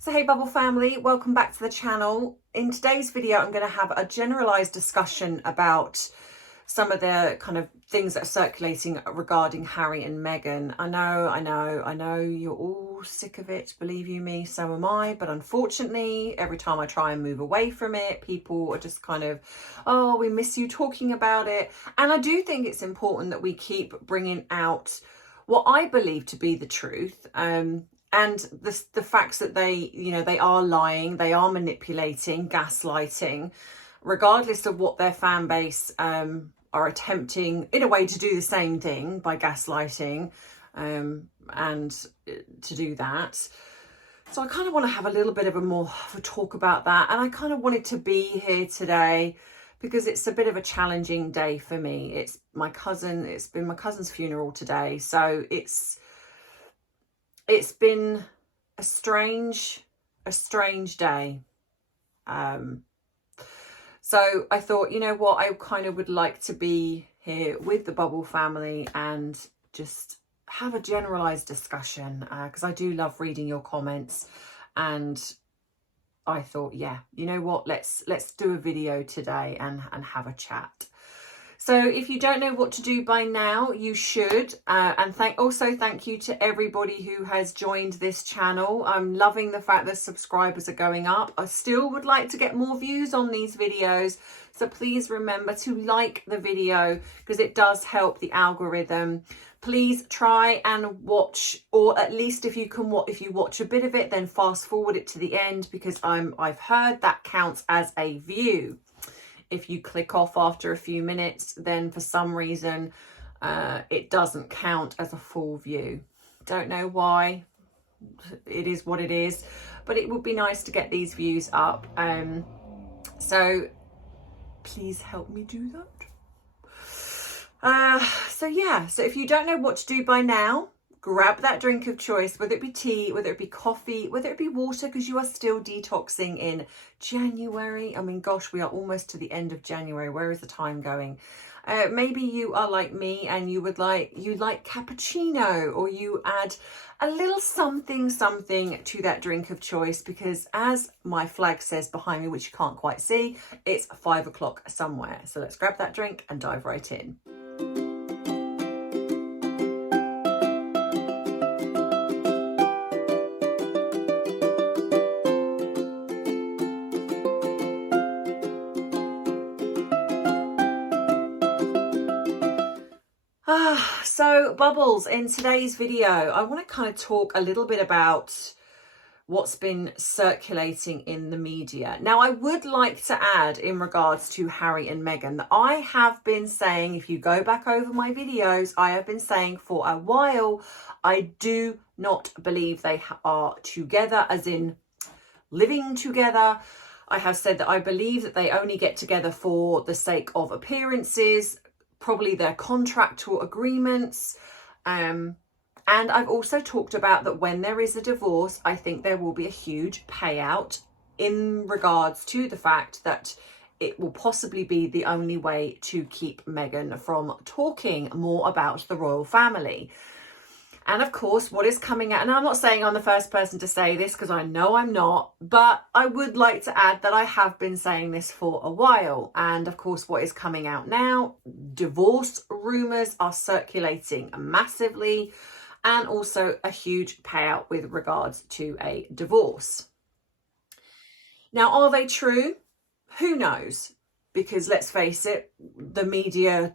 So hey Bubble family, welcome back to the channel. In today's video I'm going to have a generalised discussion about some of the kind of things that are circulating regarding Harry and Meghan. I know you're all sick of it, believe you me, so am I, but unfortunately every time I try and move away from it, people are just kind of, oh, we miss you talking about it. And I do think it's important that we keep bringing out what I believe to be the truth, and the facts that they are lying, they are manipulating, gaslighting, regardless of what their fan base are attempting in a way to do the same thing by gaslighting, and to do that. So I kind of want to have a little bit of a talk about that, and I kind of wanted to be here today because it's a bit of a challenging day for me. It's been my cousin's funeral today, so it's been a strange day. So I thought, you know what, I kind of would like to be here with the Bubble family and just have a generalized discussion, because I do love reading your comments, and I thought, yeah, you know what, let's do a video today and have a chat. So if you don't know what to do by now, you should. And thank you to everybody who has joined this channel. I'm loving the fact that subscribers are going up. I still would like to get more views on these videos. So please remember to like the video because it does help the algorithm. Please try and watch, or at least if you watch a bit of it, then fast forward it to the end, because I've heard that counts as a view. If you click off after a few minutes, then for some reason it doesn't count as a full view. Don't know why. It is what it is, but it would be nice to get these views up. So please help me do that. So if you don't know what to do by now, grab that drink of choice, whether it be tea, whether it be coffee, whether it be water, because you are still detoxing in January. I mean, gosh, we are almost to the end of January. Where is the time going? Maybe you are like me and you like cappuccino, or you add a little something to that drink of choice, because as my flag says behind me, which you can't quite see, it's 5 o'clock somewhere. So let's grab that drink and dive right in. So Bubbles, in today's video, I want to kind of talk a little bit about what's been circulating in the media. Now, I would like to add in regards to Harry and Meghan that I have been saying, if you go back over my videos, I have been saying for a while, I do not believe they are together, as in living together. I have said that I believe that they only get together for the sake of appearances, probably their contractual agreements. And I've also talked about that when there is a divorce, I think there will be a huge payout in regards to the fact that it will possibly be the only way to keep Meghan from talking more about the royal family. And of course, what is coming out, and I'm not saying I'm the first person to say this because I know I'm not, but I would like to add that I have been saying this for a while. And of course, what is coming out now, divorce rumours are circulating massively, and also a huge payout with regards to a divorce. Now, are they true? Who knows? Because let's face it, the media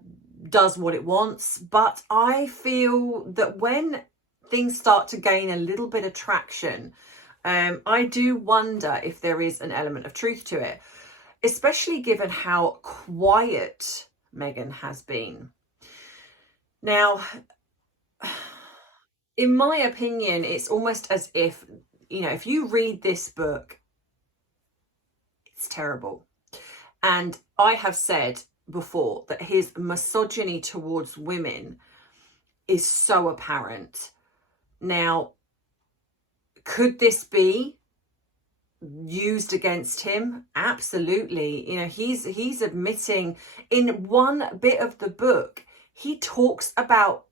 does what it wants, but I feel that when things start to gain a little bit of traction, I do wonder if there is an element of truth to it, especially given how quiet Meghan has been. Now, in my opinion, it's almost as if, if you read this book, it's terrible. And I have said before that his misogyny towards women is so apparent. Now, could this be used against him? Absolutely. He's admitting in one bit of the book, he talks about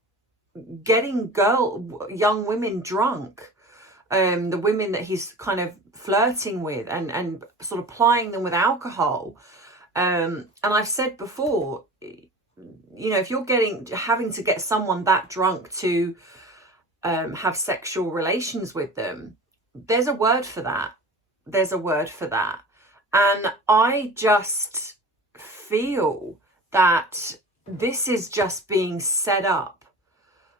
getting young women drunk. the women that he's kind of flirting with and sort of plying them with alcohol. And I've said before, you know, if you're having to get someone that drunk to have sexual relations with them, there's a word for that. There's a word for that. And I just feel that this is just being set up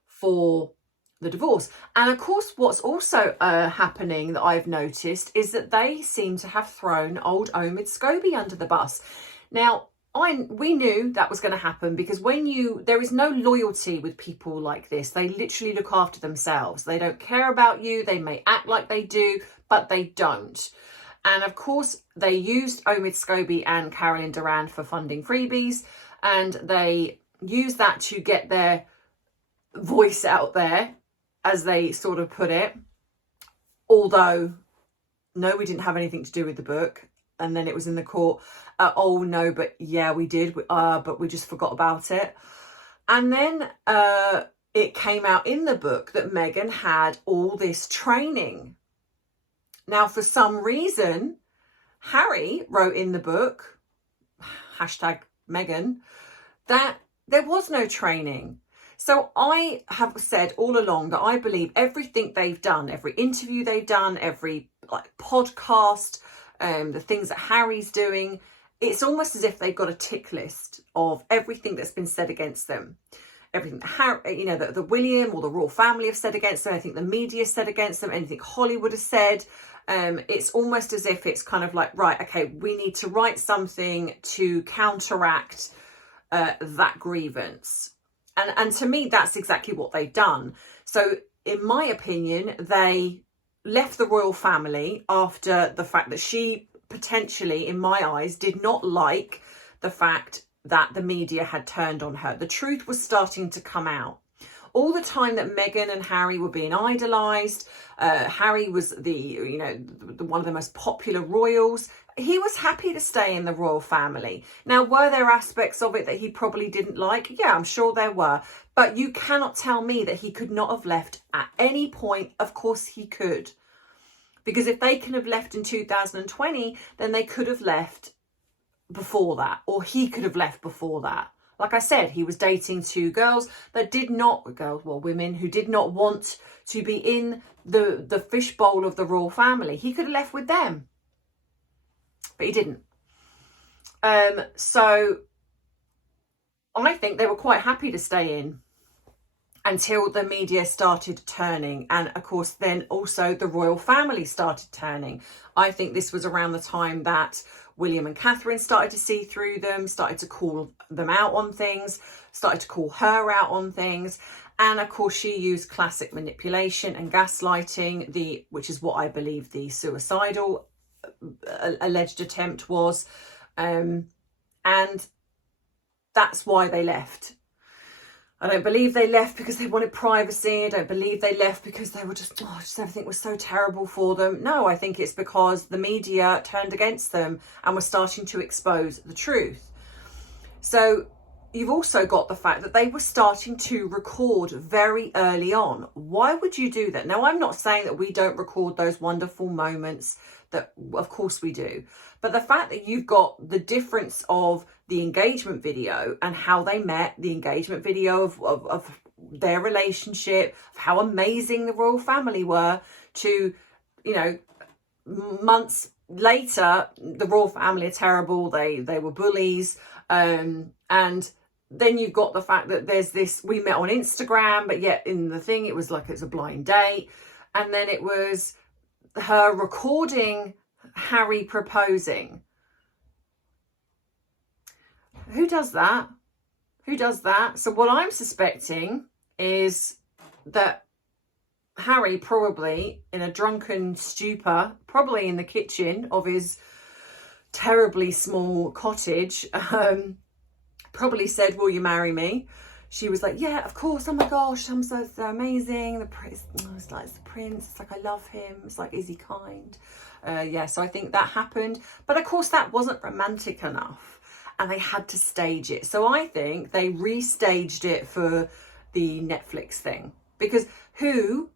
for the divorce. And of course, what's also happening that I've noticed is that they seem to have thrown old Omid Scobie under the bus. Now, we knew that was going to happen, because there is no loyalty with people like this. They literally look after themselves. They don't care about you. They may act like they do, but they don't. And of course, they used Omid Scobie and Carolyn Durand for funding freebies, and they used that to get their voice out there, as they sort of put it. Although, no, we didn't have anything to do with the book. And then it was in the court. Oh, no, but yeah, we did. But we just forgot about it. And then it came out in the book that Meghan had all this training. Now, for some reason, Harry wrote in the book, #Meghan, that there was no training. So I have said all along that I believe everything they've done, every interview they've done, every podcast, the things that Harry's doing, it's almost as if they've got a tick list of everything that's been said against them. Everything that Harry, you know, the William or the royal family have said against them, anything the media said against them, anything Hollywood has said. It's almost as if it's kind of like, right, okay, we need to write something to counteract that grievance. And to me, that's exactly what they've done. So in my opinion, they left the royal family after the fact that she potentially, in my eyes, did not like the fact that the media had turned on her. The truth was starting to come out. All the time that Meghan and Harry were being idolised, Harry was one of the most popular royals. He was happy to stay in the royal family. Now, were there aspects of it that he probably didn't like? Yeah, I'm sure there were. But you cannot tell me that he could not have left at any point. Of course he could. Because if they can have left in 2020, then they could have left before that. Or he could have left before that. Like I said, he was dating two women who did not want to be in the fishbowl of the royal family. He could have left with them. But he didn't. So I think they were quite happy to stay in until the media started turning. And of course, then also the royal family started turning. I think this was around the time that William and Catherine started to see through them, started to call them out on things, started to call her out on things. And of course, she used classic manipulation and gaslighting, which is what I believe the suicidal alleged attempt was. And that's why they left. I don't believe they left because they wanted privacy. I don't believe they left because they were just everything was so terrible for them. No, I think it's because the media turned against them and were starting to expose the truth. So you've also got the fact that they were starting to record very early on. Why would you do that? Now, I'm not saying that we don't record those wonderful moments, that of course we do. But the fact that you've got the difference of the engagement video and how they met, the engagement video of their relationship, of how amazing the royal family were, to, you know, months later, the royal family are terrible. They were bullies. And then you've got the fact that there's this, we met on Instagram, but yet in the thing, it was like it's a blind date. And then it was her recording Harry proposing. Who does that? Who does that? So what I'm suspecting is that Harry, probably in a drunken stupor, probably in the kitchen of his terribly small cottage, probably said, "Will you marry me?" She was like, "Yeah, of course. Oh my gosh, I'm so amazing. The prince, it's like it's the prince. It's like I love him. It's like, is he kind?" Yeah, so I think that happened. But of course, that wasn't romantic enough, and they had to stage it. So I think they restaged it for the Netflix thing, because who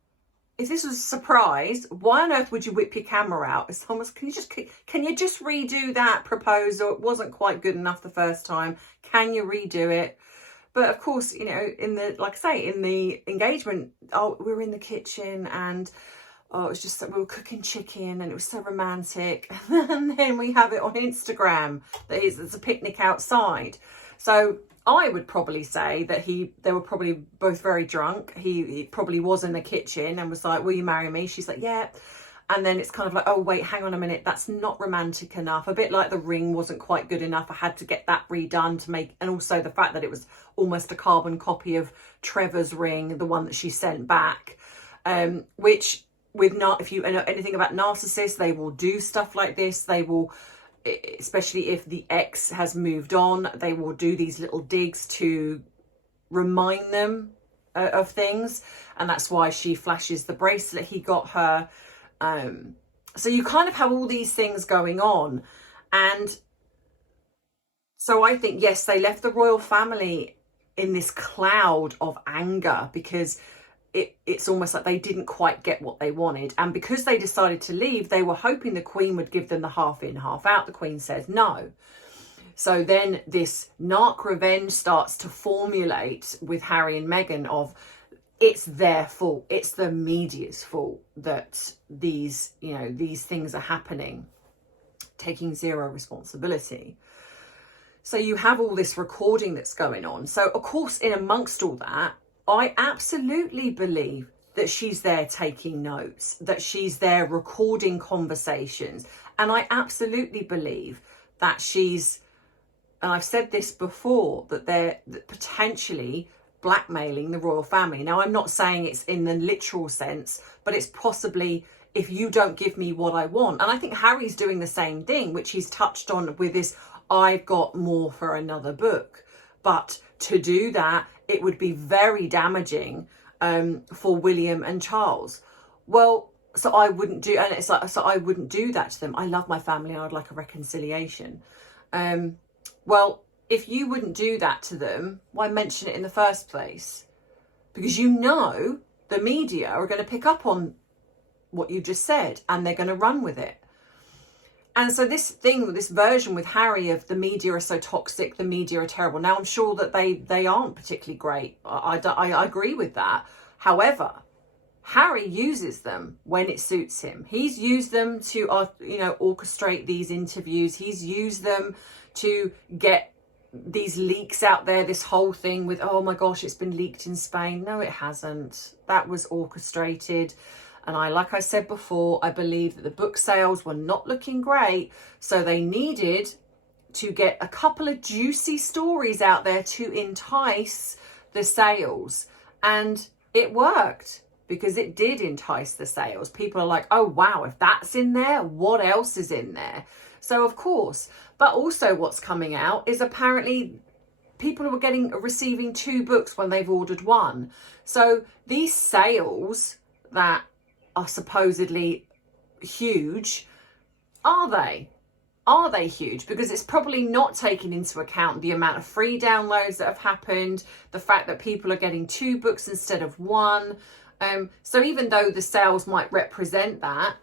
if this was a surprise, why on earth would you whip your camera out? It's almost, can you just redo that proposal? It wasn't quite good enough the first time. Can you redo it? But of course, you know, in the, like I say, in the engagement, oh, we were in the kitchen and oh, it was just, we were cooking chicken and it was so romantic. And then we have it on Instagram that it's a picnic outside. So I would probably say that they were probably both very drunk. He probably was in the kitchen and was like, will you marry me? She's like, yeah. And then it's kind of like, oh, wait, hang on a minute. That's not romantic enough. A bit like the ring wasn't quite good enough. I had to get that redone to make, and also the fact that it was almost a carbon copy of Trevor's ring, the one that she sent back, which with not, if you know anything about narcissists, they will do stuff like this. They will, especially if the ex has moved on, they will do these little digs to remind them of things. And that's why she flashes the bracelet he got her. So you kind of have all these things going on. And so I think, yes, they left the royal family in this cloud of anger because it's almost like they didn't quite get what they wanted. And because they decided to leave, they were hoping the Queen would give them the half in, half out. The Queen says no. So then this narc revenge starts to formulate with Harry and Meghan of, it's their fault. It's the media's fault that these things are happening, taking zero responsibility. So you have all this recording that's going on. So of course, in amongst all that, I absolutely believe that she's there taking notes, that she's there recording conversations. And I absolutely believe that she's, and I've said this before, that they're potentially blackmailing the royal family. Now, I'm not saying it's in the literal sense, but it's possibly, if you don't give me what I want. And I think Harry's doing the same thing, which he's touched on with this, I've got more for another book. But to do that, it would be very damaging for William and Charles. Well, so I wouldn't do, and it's like, so I wouldn't do that to them. I love my family and I'd like a reconciliation. Well, if you wouldn't do that to them, why mention it in the first place? Because you know the media are going to pick up on what you just said and they're going to run with it. And so this version with Harry of the media are so toxic, the media are terrible. Now, I'm sure that they aren't particularly great. I agree with that. However, Harry uses them when it suits him. He's used them to, orchestrate these interviews. He's used them to get these leaks out there, this whole thing with, oh my gosh, it's been leaked in Spain. No, it hasn't. That was orchestrated. And like I said before, I believe that the book sales were not looking great. So they needed to get a couple of juicy stories out there to entice the sales. And it worked because it did entice the sales. People are like, oh, wow, if that's in there, what else is in there? So, of course, but also what's coming out is apparently people are receiving 2 books when they've ordered 1. So these sales that are supposedly huge, are they? Are they huge? Because it's probably not taking into account the amount of free downloads that have happened, the fact that people are getting 2 books instead of 1. So even though the sales might represent that,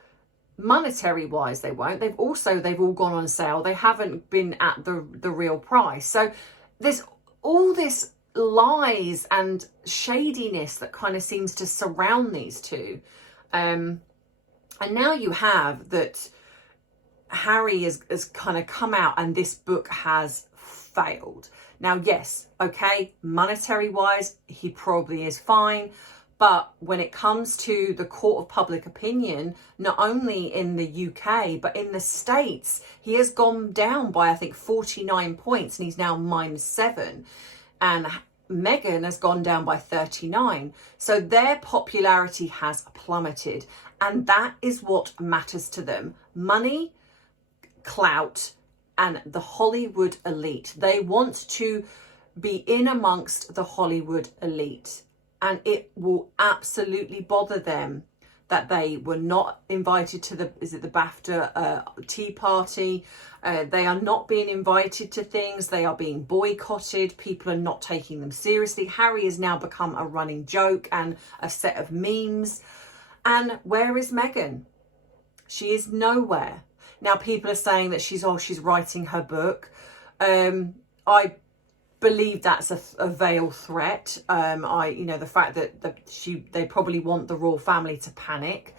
monetary wise they won't. They've all gone on sale. They haven't been at the real price. So there's all this lies and shadiness that kind of seems to surround these two. And now you have that Harry has kind of come out and this book has failed. Now, yes, okay, monetary wise, he probably is fine. But when it comes to the court of public opinion, not only in the UK, but in the States, he has gone down by, I think, 49 points and he's now -7. And Meghan has gone down by 39. So their popularity has plummeted. And that is what matters to them. Money, clout, and the Hollywood elite. They want to be in amongst the Hollywood elite. And it will absolutely bother them that they were not invited to the BAFTA tea party. They are not being invited to things. They are being boycotted. People are not taking them seriously. Harry has now become a running joke and a set of memes. And where is Meghan? She is nowhere. Now people are saying that she's writing her book. I believe that's a veiled threat. The fact that they probably want the royal family to panic.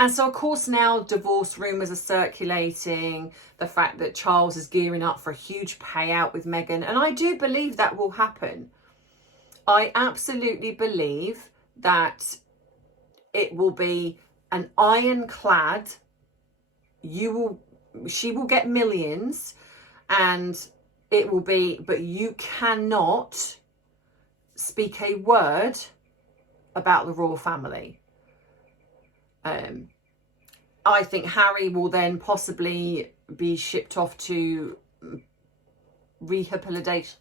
And so, of course, now divorce rumours are circulating, the fact that Charles is gearing up for a huge payout with Meghan. And I do believe that will happen. I absolutely believe that it will be an ironclad. She will get millions, and it will be, but you cannot speak a word about the royal family. I think Harry will then possibly be shipped off to rehabilitation,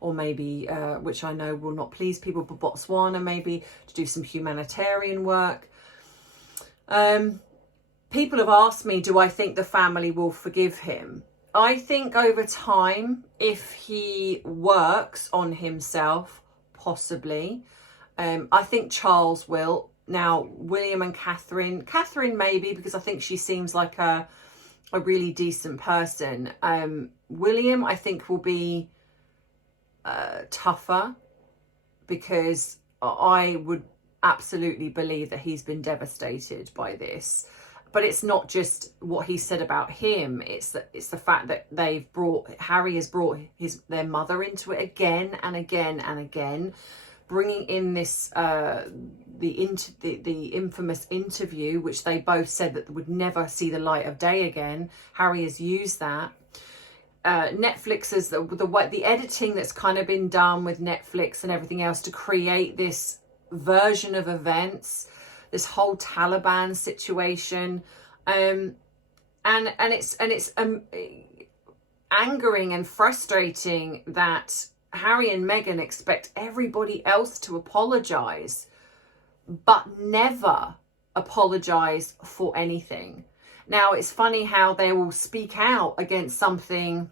or maybe, which I know will not please people, but Botswana, maybe to do some humanitarian work. People have asked me, do I think the family will forgive him? I think over time, if he works on himself, possibly. I think Charles will. Now, William and Catherine maybe, because I think she seems like a really decent person. William, I think, will be tougher, because I would absolutely believe that he's been devastated by this. But it's not just what he said about him. It's the fact that Harry has brought their mother into it again and again and again, bringing in this the infamous interview, which they both said that would never see the light of day again. Harry has used that. Netflix is the editing that's kind of been done with Netflix and everything else to create this version of events, this whole Taliban situation, and it's angering and frustrating that Harry and Meghan expect everybody else to apologise, but never apologise for anything. Now, it's funny how they will speak out against something,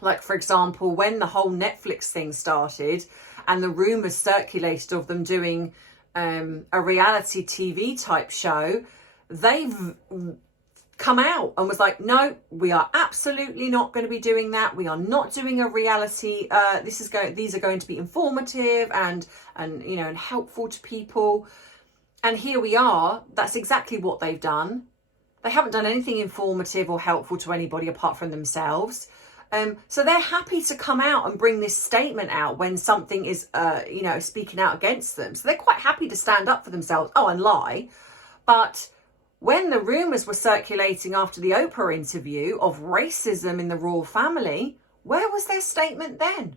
like, for example, when the whole Netflix thing started and the rumours circulated of them doing a reality TV type show, they've come out and was like, no, we are absolutely not going to be doing that. We are not doing a reality. These are going to be informative and helpful to people. And here we are. That's exactly what they've done. They haven't done anything informative or helpful to anybody apart from themselves. So they're happy to come out and bring this statement out when something is, speaking out against them. So they're quite happy to stand up for themselves. Oh, and lie. But when the rumours were circulating after the Oprah interview of racism in the royal family, where was their statement then?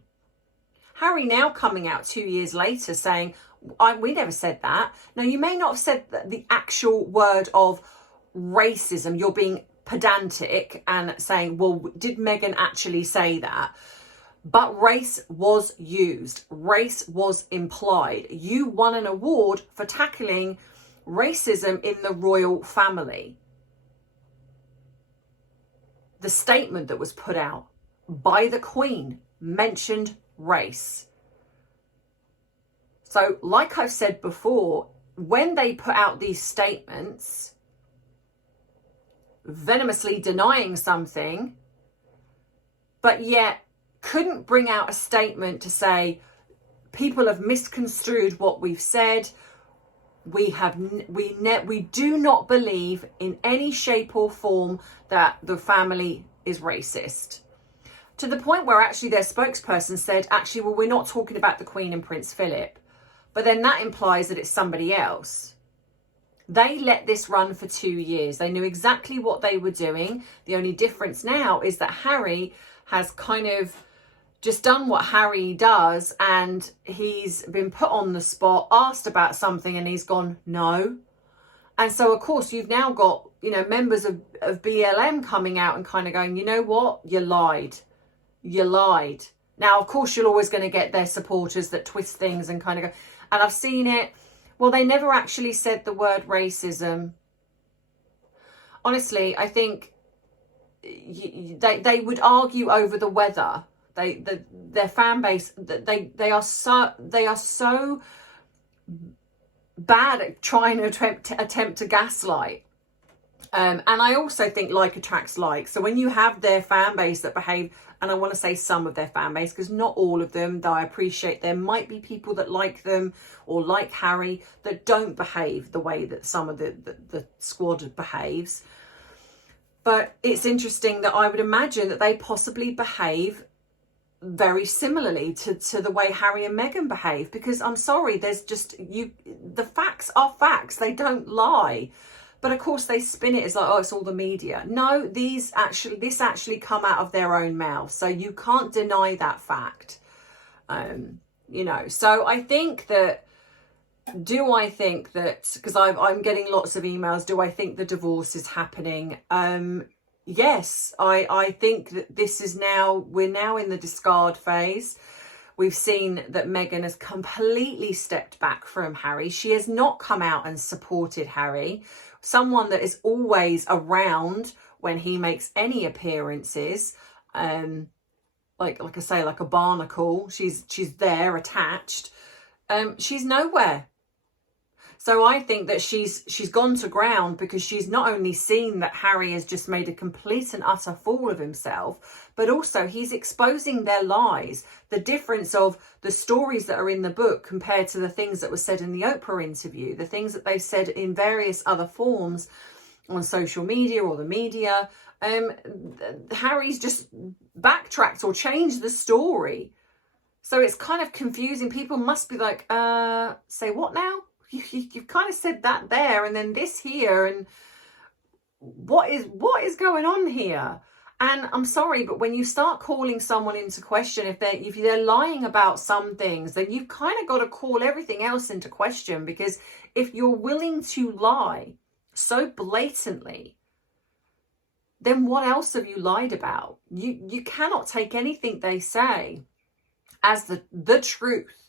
Harry now coming out 2 years later saying, we never said that. Now, you may not have said the actual word of racism. You're being pedantic and saying, well, did Meghan actually say that? But race was used. Race was implied. You won an award for tackling racism in the royal family. The statement that was put out by the Queen mentioned race. So, like I've said before, when they put out these statements, venomously denying something, but yet couldn't bring out a statement to say, people have misconstrued what we've said. We do not believe in any shape or form that the family is racist. To the point where actually their spokesperson said, actually, well, we're not talking about the Queen and Prince Philip. But then that implies that it's somebody else. They let this run for 2 years. They knew exactly what they were doing. The only difference now is that Harry has kind of just done what Harry does, and he's been put on the spot, asked about something, and he's gone, no. And so, of course, you've now got, members of BLM coming out and kind of going, you know what? You lied. You lied. Now, of course, you're always going to get their supporters that twist things and kind of go, and I've seen it. Well, they never actually said the word racism. Honestly, I think they would argue over the weather. Their fan base, they are so bad at trying to attempt to gaslight. And I also think like attracts like. So when you have their fan base that behave, and I want to say some of their fan base, because not all of them, though I appreciate there might be people that like them or like Harry that don't behave the way that some of the squad behaves. But it's interesting that I would imagine that they possibly behave very similarly to the way Harry and Meghan behave, because I'm sorry, there's just the facts are facts, they don't lie. But of course they spin it as like, oh, it's all the media. No, this actually come out of their own mouth, so you can't deny that fact. You know, so I think that, because I'm getting lots of emails, do I think the divorce is happening? Yes, I think that we're now in the discard phase. We've seen that Meghan has completely stepped back from Harry. She has not come out and supported Harry, someone that is always around when he makes any appearances. Like I say, like a barnacle. She's there attached. She's nowhere. So I think that she's gone to ground because she's not only seen that Harry has just made a complete and utter fool of himself, but also he's exposing their lies. The difference of the stories that are in the book compared to the things that were said in the Oprah interview, the things that they've said in various other forms on social media or the media. Harry's just backtracked or changed the story. So it's kind of confusing. People must be like, say what now? You've kind of said that there and then this here, and what is going on here? And I'm sorry, but when you start calling someone into question, if they're lying about some things, then you've kind of got to call everything else into question, because if you're willing to lie so blatantly, then what else have you lied about? You cannot take anything they say as the truth.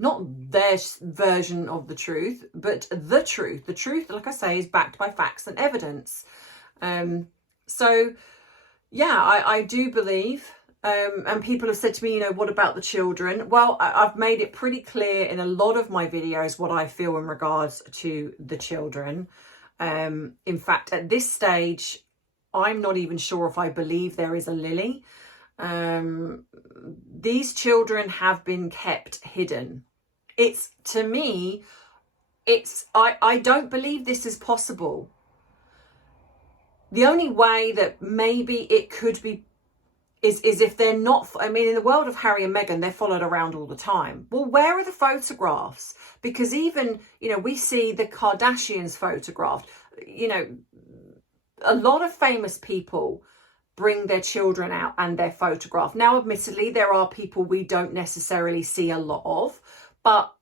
Not their version of the truth, but the truth. The truth, like I say, is backed by facts and evidence. So, yeah, I do believe, and people have said to me, you know, what about the children? Well, I've made it pretty clear in a lot of my videos what I feel in regards to the children. In fact, at this stage, I'm not even sure if I believe there is a Lily. These children have been kept hidden. To me, I don't believe this is possible. The only way that maybe it could be is if they're not, I mean, in the world of Harry and Meghan, they're followed around all the time. Well, where are the photographs? Because even, you know, we see the Kardashians photographed. You know, a lot of famous people bring their children out and they're photographed. Now, admittedly, there are people we don't necessarily see a lot of, but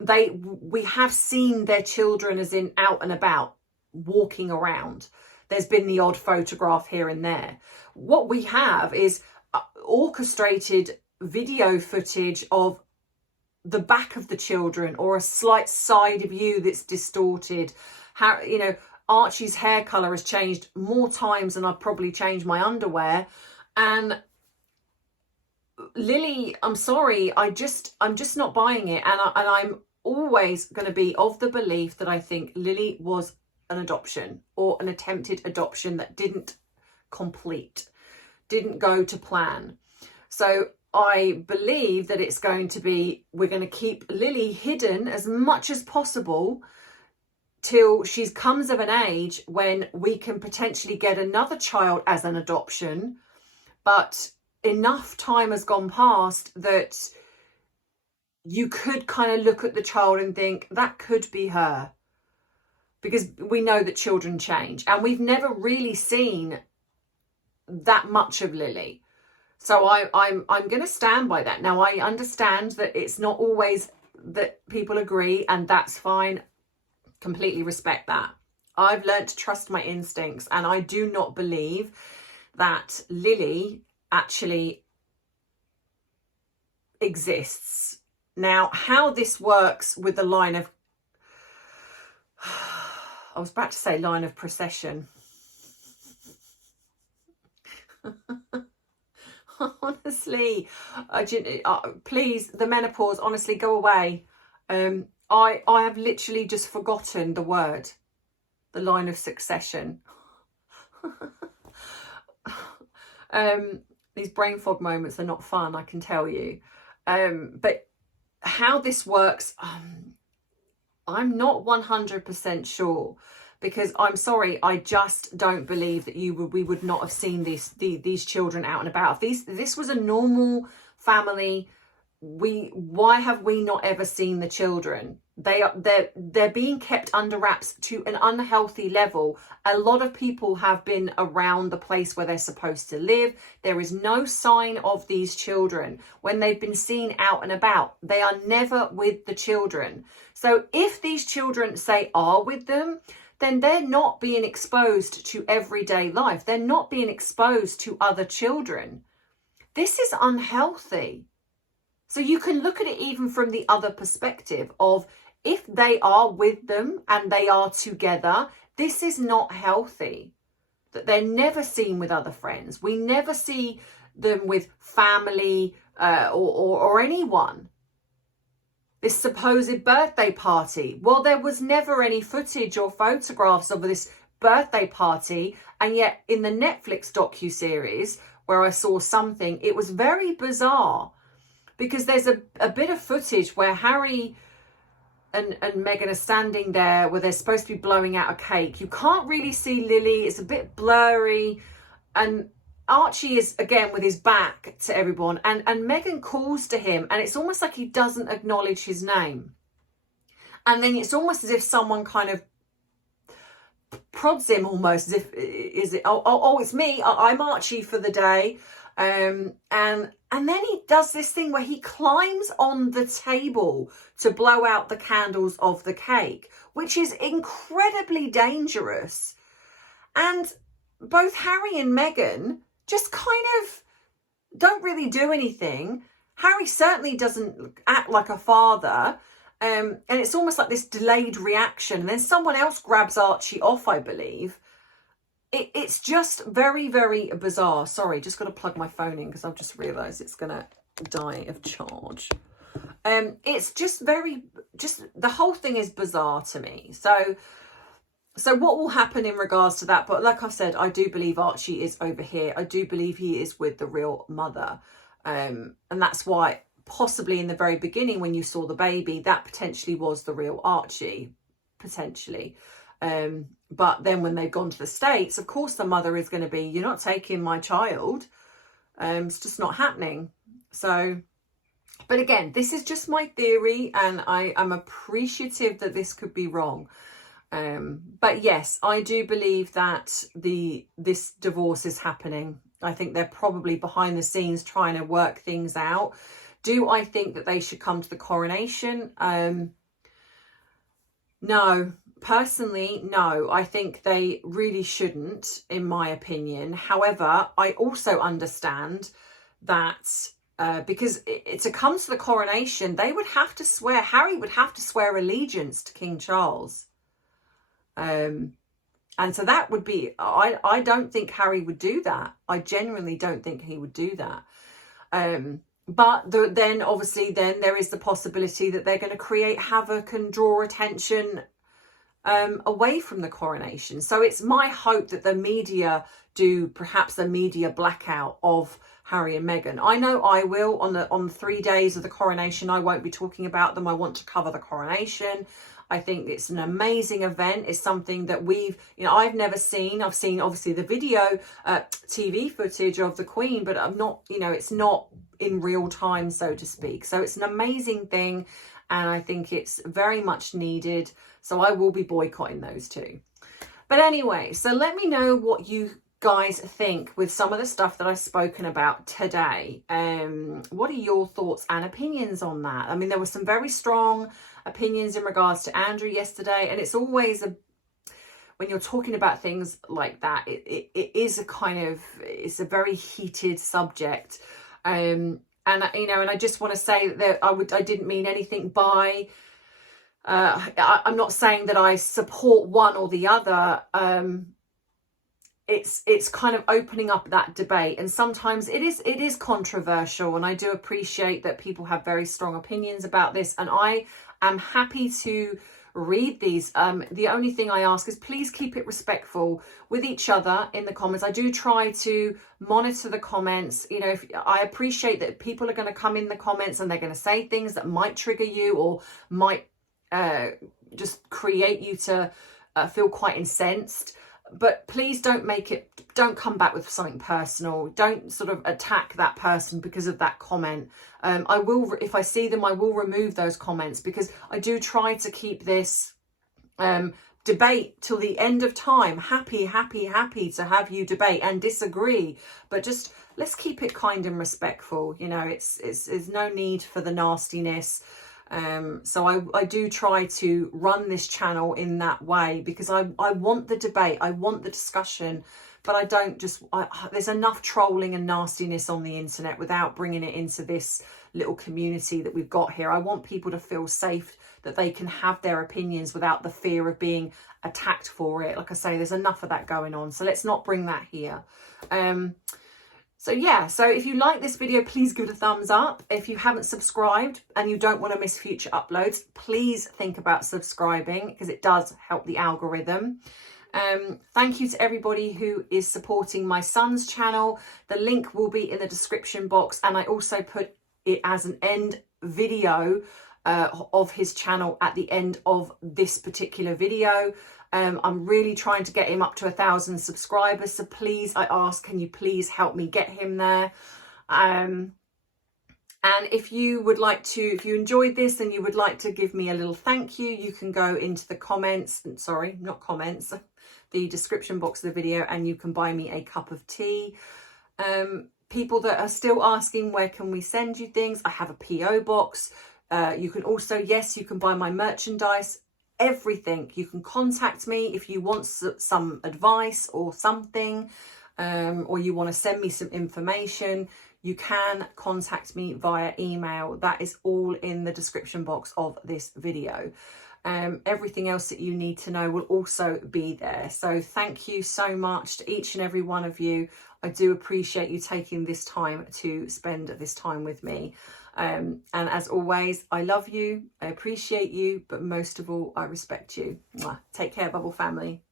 we have seen their children as in out and about, walking around. There's been the odd photograph here and there. What we have is orchestrated video footage of the back of the children, or a slight side view that's distorted. How, you know, Archie's hair colour has changed more times than I've probably changed my underwear. And Lily, I'm sorry, I'm just not buying it. And I'm always going to be of the belief that I think Lily was an adoption, or an attempted adoption that didn't complete, didn't go to plan. So I believe that it's going to be, we're going to keep Lily hidden as much as possible till she comes of an age when we can potentially get another child as an adoption. But enough time has gone past that you could kind of look at the child and think that could be her, because we know that children change, and we've never really seen that much of Lily. So I'm going to stand by that. Now, I understand that it's not always that people agree, and that's fine. Completely respect that. I've learned to trust my instincts, and I do not believe that Lily actually exists. Now, how this works with the line of, I was about to say line of procession. Honestly, please, the menopause, honestly, go away. I have literally just forgotten the word, the line of succession. These brain fog moments are not fun, I can tell you. But how this works, I'm not 100% sure, because I'm sorry, I just don't believe that we would not have seen these children out and about. If this was a normal family, why have we not ever seen the children? They're being kept under wraps to an unhealthy level. A lot of people have been around the place where they're supposed to live. There is no sign of these children. When they've been seen out and about, they are never with the children. So if these children, say, are with them, then they're not being exposed to everyday life. They're not being exposed to other children. This is unhealthy. So you can look at it even from the other perspective of, if they are with them and they are together, this is not healthy. That they're never seen with other friends. We never see them with family or anyone. This supposed birthday party. Well, there was never any footage or photographs of this birthday party. And yet in the Netflix docuseries where I saw something, it was very bizarre. Because there's a bit of footage where Harry and Meghan are standing there where they're supposed to be blowing out a cake. You can't really see Lily. It's a bit blurry. And Archie is, again, with his back to everyone. And Meghan calls to him. And it's almost like he doesn't acknowledge his name. And then it's almost as if someone kind of prods him almost. As if, is it, oh, it's me. I'm Archie for the day. And then he does this thing where he climbs on the table to blow out the candles of the cake, which is incredibly dangerous. And both Harry and Meghan just kind of don't really do anything. Harry certainly doesn't act like a father. And it's almost like this delayed reaction. And then someone else grabs Archie off, I believe. It's just very, very bizarre. Sorry, just got to plug my phone in because I've just realised it's going to die of charge. It's just the whole thing is bizarre to me. So what will happen in regards to that? But like I said, I do believe Archie is over here. I do believe he is with the real mother. And that's why possibly in the very beginning when you saw the baby, that potentially was the real Archie, potentially. But then when they've gone to the States, of course the mother is going to be, you're not taking my child. It's just not happening. So, but again, this is just my theory and I am appreciative that this could be wrong. But yes, I do believe that this divorce is happening. I think they're probably behind the scenes trying to work things out. Do I think that they should come to the coronation? No. Personally, no, I think they really shouldn't, in my opinion. However, I also understand that because to come to the coronation, they would have to swear, Harry would have to swear allegiance to King Charles. And so that would be, I don't think Harry would do that. I genuinely don't think he would do that. But then obviously then there is the possibility that they're going to create havoc and draw attention away from the coronation. So it's my hope that the media do perhaps a media blackout of Harry and Meghan. I know I will on 3 days of the coronation. I won't be talking about them. I want to cover the coronation. I think it's an amazing event. It's something that I've never seen. I've seen obviously the video, TV footage of the Queen, but I'm not, it's not in real time, so to speak. So it's an amazing thing. And I think it's very much needed. So I will be boycotting those two. But anyway, so let me know what you guys think with some of the stuff that I've spoken about today. What are your thoughts and opinions on that? I mean, there were some very strong opinions in regards to Andrew yesterday. And it's always when you're talking about things like that, it is it's a very heated subject. And I just want to say that I didn't mean anything by, I'm not saying that I support one or the other. it's kind of opening up that debate, and sometimes it is controversial, and I do appreciate that people have very strong opinions about this, and I am happy to read these. The only thing I ask is please keep it respectful with each other in the comments. I do try to monitor the comments. You know, I appreciate that people are going to come in the comments and they're going to say things that might trigger you or might just create you to feel quite incensed. But please don't come back with something personal. Don't sort of attack that person because of that comment. I will, if I see them, I will remove those comments, because I do try to keep this debate till the end of time. Happy to have you debate and disagree, but just let's keep it kind and respectful. You know, it's no need for the nastiness. So I do try to run this channel in that way, because I want the debate, I want the discussion, but I don't just, there's enough trolling and nastiness on the internet without bringing it into this little community that we've got here. I want people to feel safe, that they can have their opinions without the fear of being attacked for it. Like I say, there's enough of that going on, so let's not bring that here. So yeah, so if you like this video, please give it a thumbs up. If you haven't subscribed and you don't want to miss future uploads, please think about subscribing, because it does help the algorithm. Thank you to everybody who is supporting my son's channel. The link will be in the description box, and I also put it as an end video of his channel at the end of this particular video. I'm really trying to get him up to 1,000 subscribers, so please, I ask, can you please help me get him there? And if you would like to, if you enjoyed this and you would like to give me a little thank you, you can go into the comments, sorry, not comments, the description box of the video, and you can buy me a cup of tea. People that are still asking, where can we send you things? I have a PO box. You can also, yes, you can buy my merchandise, everything. You can contact me if you want some advice or something, or you want to send me some information. You can contact me via email. That is all in the description box of this video. Everything else that you need to know will also be there. So thank you so much to each and every one of you. I do appreciate you taking this time to spend this time with me. And as always, I love you, I appreciate you, but most of all, I respect you. Mwah. Take care, Bubble family.